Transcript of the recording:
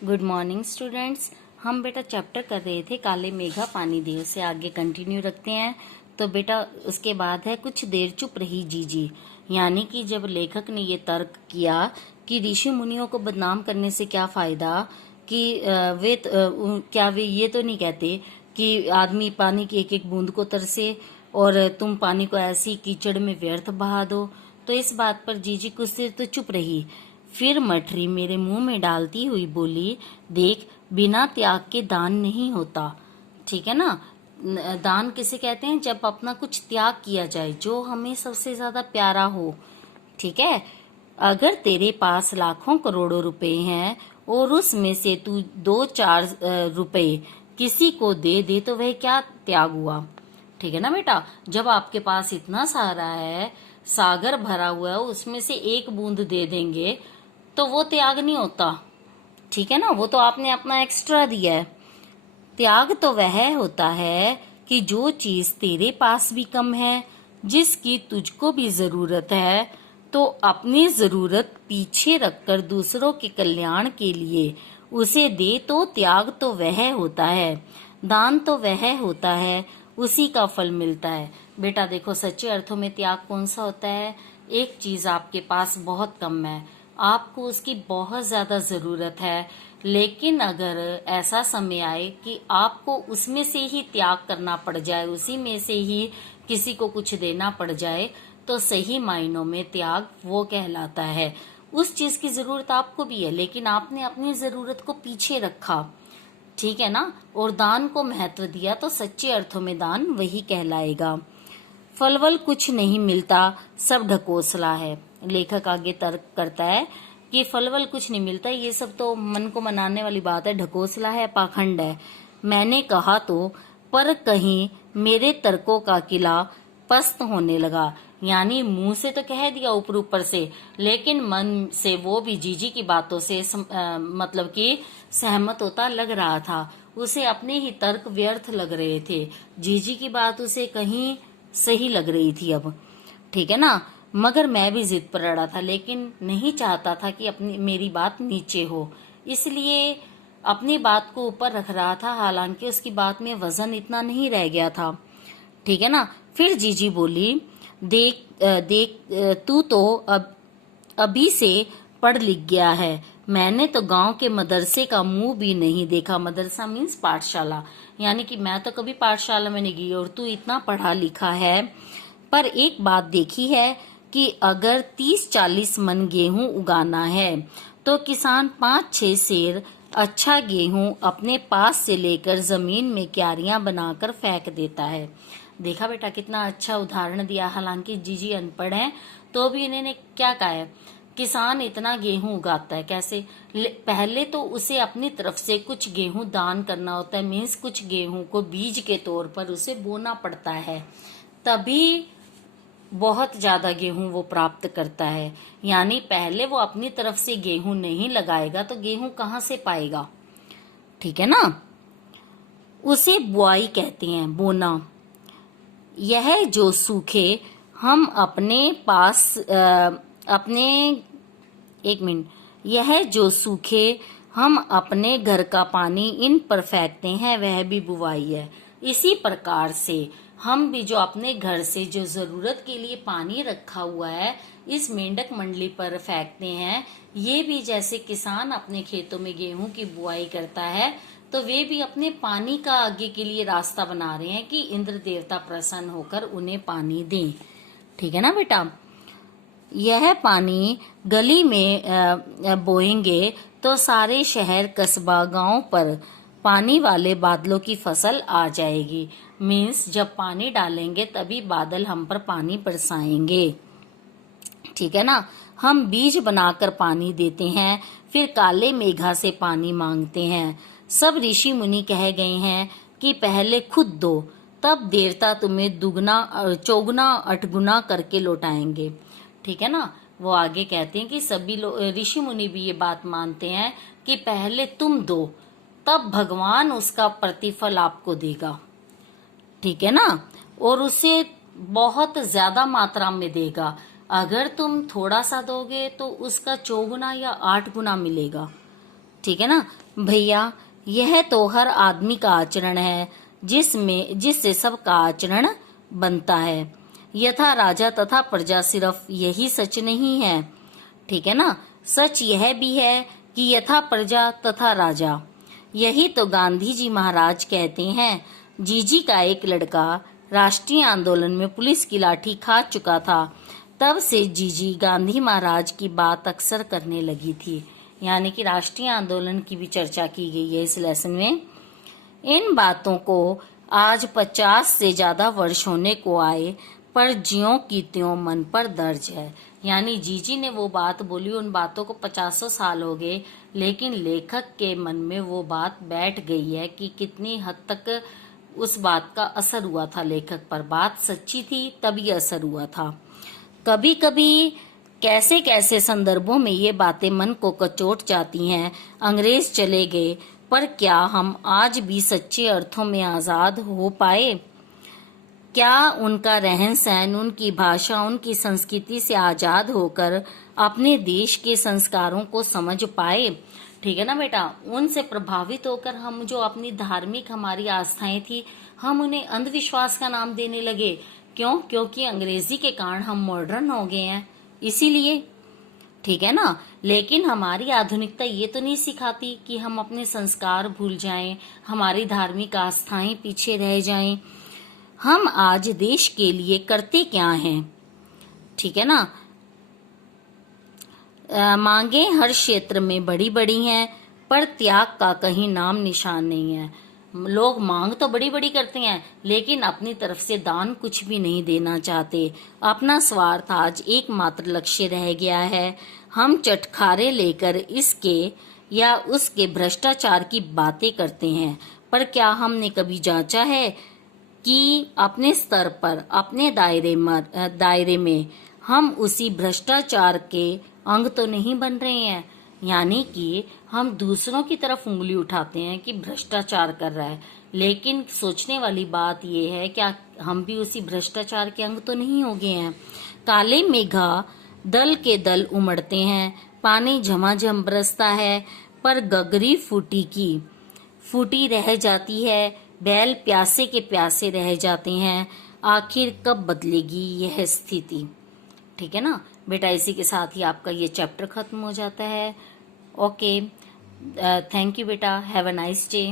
Good morning students. हम बेटा chapter कर रहे थे काले मेघा पानी दे, उससे आगे कंटिन्यू रखते हैं। तो बेटा उसके बाद है कुछ देर चुप रही जीजी, यानी कि जब लेखक ने ये तर्क किया कि ऋषि मुनियों को बदनाम करने से क्या फायदा, कि क्या वे ये तो नहीं कहते कि आदमी पानी की एक एक बूंद को तरसे और तुम पानी को ऐसी कीचड़ में व्यर्थ बहा दो। तो इस बात पर जीजी कुछ देर तो चुप रही, फिर मठरी मेरे मुंह में डालती हुई बोली, देख बिना त्याग के दान नहीं होता। ठीक है ना। दान किसे कहते हैं? जब अपना कुछ त्याग किया जाए जो हमें सबसे ज्यादा प्यारा हो। ठीक है। अगर तेरे पास लाखों करोड़ों रुपए हैं और उसमें से तू 2-4 रुपए किसी को दे दे तो वह क्या त्याग हुआ? ठीक है ना बेटा। जब आपके पास इतना सारा है, सागर भरा हुआ है, उसमें से एक बूंद दे देंगे तो वो त्याग नहीं होता। ठीक है ना। वो तो आपने अपना एक्स्ट्रा दिया है। त्याग तो वह होता है कि जो चीज तेरे पास भी कम है, जिसकी तुझको भी जरूरत है, तो अपनी जरूरत पीछे रखकर दूसरों के कल्याण के लिए उसे दे। तो त्याग तो वह होता है, दान तो वह होता है, उसी का फल मिलता है। बेटा देखो, सच्चे अर्थों में त्याग कौन सा होता है? एक चीज आपके पास बहुत कम है, आपको उसकी बहुत ज्यादा जरूरत है, लेकिन अगर ऐसा समय आए कि आपको उसमें से ही त्याग करना पड़ जाए, उसी में से ही किसी को कुछ देना पड़ जाए, तो सही मायनों में त्याग वो कहलाता है। उस चीज की जरूरत आपको भी है, लेकिन आपने अपनी जरूरत को पीछे रखा। ठीक है ना। और दान को महत्व दिया, तो सच्चे अर्थों में दान वही कहलाएगा। फलवल कुछ नहीं मिलता, सब ढकोसला है। लेखक आगे तर्क करता है कि फलवल कुछ नहीं मिलता, ये सब तो मन को मनाने वाली बात है, ढकोसला है, पाखंड है। मैंने कहा तो, पर कहीं मेरे तर्कों का किला पस्त होने लगा। यानी मुंह से तो कह दिया ऊपर ऊपर से, लेकिन मन से वो भी जीजी की बातों से मतलब कि सहमत होता लग रहा था। उसे अपने ही तर्क व्यर्थ लग रहे थे, जीजी की बात उसे कहीं सही लग रही थी अब। ठीक है ना। मगर मैं भी जिद पर अड़ा था, लेकिन नहीं चाहता था कि अपनी मेरी बात नीचे हो, इसलिए अपनी बात को ऊपर रख रहा था। हालांकि उसकी बात में वजन इतना नहीं रह गया था। ठीक है ना। फिर जीजी बोली, देख देख, तू तो अभी से पढ़ लिख गया है। मैंने तो गांव के मदरसे का मुंह भी नहीं देखा। मदरसा मीन्स पाठशाला, यानी कि मैं तो कभी पाठशाला में नहीं गई और तू इतना पढ़ा लिखा है। पर एक बात देखी है कि अगर 30-40 मन गेहूं उगाना है तो किसान 5-6 सेर अच्छा गेहूं अपने पास से लेकर जमीन में क्यारियां बनाकर फेंक देता है। देखा बेटा, कितना अच्छा उदाहरण दिया। हालांकि जीजी अनपढ़ है तो भी इन्होंने क्या कहा है, किसान इतना गेहूं उगाता है कैसे? पहले तो उसे अपनी तरफ से कुछ गेहूं दान करना होता है, मीन्स कुछ गेहूं को बीज के तौर पर उसे बोना पड़ता है, तभी बहुत ज्यादा गेहूं वो प्राप्त करता है। यानी पहले वो अपनी तरफ से गेहूं नहीं लगाएगा तो गेहूं कहाँ से पाएगा? ठीक है ना। उसे बुआई कहते हैं, बोना। यह जो सूखे हम अपने पास अपने एक मिनट यह जो सूखे हम अपने घर का पानी इन पर फेंकते हैं, वह भी बुवाई है। इसी प्रकार से हम भी जो अपने घर से जो जरूरत के लिए पानी रखा हुआ है इस मेंढक मंडली पर फेंकते हैं, ये भी जैसे किसान अपने खेतों में गेहूं की बुआई करता है, तो वे भी अपने पानी का आगे के लिए रास्ता बना रहे हैं कि इंद्र देवता प्रसन्न होकर उन्हें पानी दें। ठीक है ना बेटा। यह पानी गली में बोएंगे तो सारे शहर कस्बा गांव पर पानी वाले बादलों की फसल आ जाएगी। मीन्स जब पानी डालेंगे तभी बादल हम पर पानी बरसाएंगे। ठीक है ना। हम बीज बनाकर पानी देते हैं, फिर काले मेघा से पानी मांगते हैं। सब ऋषि मुनि कह गए हैं कि पहले खुद दो, तब देवता तुम्हें दुगना चौगुना अठगुना करके लौटाएंगे। ठीक है ना। वो आगे कहते हैं कि सभी ऋषि मुनि भी ये बात मानते हैं कि पहले तुम दो, तब भगवान उसका प्रतिफल आपको देगा। ठीक है ना। और उसे बहुत ज्यादा मात्रा में देगा। अगर तुम थोड़ा सा दोगे तो उसका 4 गुना या 8 गुना मिलेगा। ठीक है ना भैया, यह तो हर आदमी का आचरण है जिससे सबका आचरण बनता है। यथा राजा तथा प्रजा, सिर्फ यही सच नहीं है, ठीक है ना, सच यह भी है कि यथा प्रजा तथा राजा। यही तो गांधी जी महाराज कहते हैं। जीजी का एक लड़का राष्ट्रीय आंदोलन में पुलिस की लाठी खा चुका था, तब से जीजी गांधी महाराज की बात अक्सर करने लगी थी। यानी कि राष्ट्रीय आंदोलन की भी चर्चा की गई है इस लेसन में। इन बातों को आज 50 से ज्यादा वर्ष होने को आए, पर ज्यों की त्यों मन पर दर्ज है। यानी जीजी ने वो बात बोली, उन बातों को 50 साल हो गए, लेकिन लेखक के मन में वो बात बैठ गई है कि कितनी हद तक उस बात का असर हुआ था लेखक पर। बात सच्ची थी तभी असर हुआ था। कभी कभी कैसे कैसे संदर्भों में ये बातें मन को कचोट जाती हैं। अंग्रेज चले गए, पर क्या हम आज भी सच्चे अर्थों में आजाद हो पाए? क्या उनका रहन सहन, उनकी भाषा, उनकी संस्कृति से आजाद होकर अपने देश के संस्कारों को समझ पाए? ठीक है ना बेटा, उनसे प्रभावित होकर हम जो अपनी धार्मिक हमारी आस्थाएं थी, हम उन्हें अंधविश्वास का नाम देने लगे। क्यों? क्योंकि अंग्रेजी के कारण हम मॉडर्न हो गए हैं, इसीलिए। ठीक है ना, लेकिन हमारी आधुनिकता ये तो नहीं सिखाती कि हम अपने संस्कार भूल जाएं, हमारी धार्मिक आस्थाएं पीछे रह जाएं। हम आज देश के लिए करते क्या हैं? ठीक है ना, मांगे हर क्षेत्र में बड़ी बड़ी हैं, पर त्याग का कहीं नाम निशान नहीं है। लोग मांग तो बड़ी बड़ी करते हैं, लेकिन अपनी तरफ से दान कुछ भी नहीं देना चाहते। अपना स्वार्थ आज एकमात्र लक्ष्य रह गया है। हम चटखारे लेकर इसके या उसके भ्रष्टाचार की बातें करते हैं, पर क्या हमने कभी जांचा है कि अपने स्तर पर, अपने दायरे में हम उसी भ्रष्टाचार के अंग तो नहीं बन रहे हैं? यानी कि हम दूसरों की तरफ उंगली उठाते हैं कि भ्रष्टाचार कर रहा है, लेकिन सोचने वाली बात यह है क्या हम भी उसी भ्रष्टाचार के अंग तो नहीं हो गए हैं? काले मेघा दल के दल उमड़ते हैं, पानी झमाझम बरसता है, पर गगरी फूटी रह जाती है, बैल प्यासे के प्यासे रह जाते हैं। आखिर कब बदलेगी यह स्थिति? ठीक है ना बेटा, इसी के साथ ही आपका ये चैप्टर खत्म हो जाता है। ओके, थैंक यू बेटा, हैव अ नाइस डे।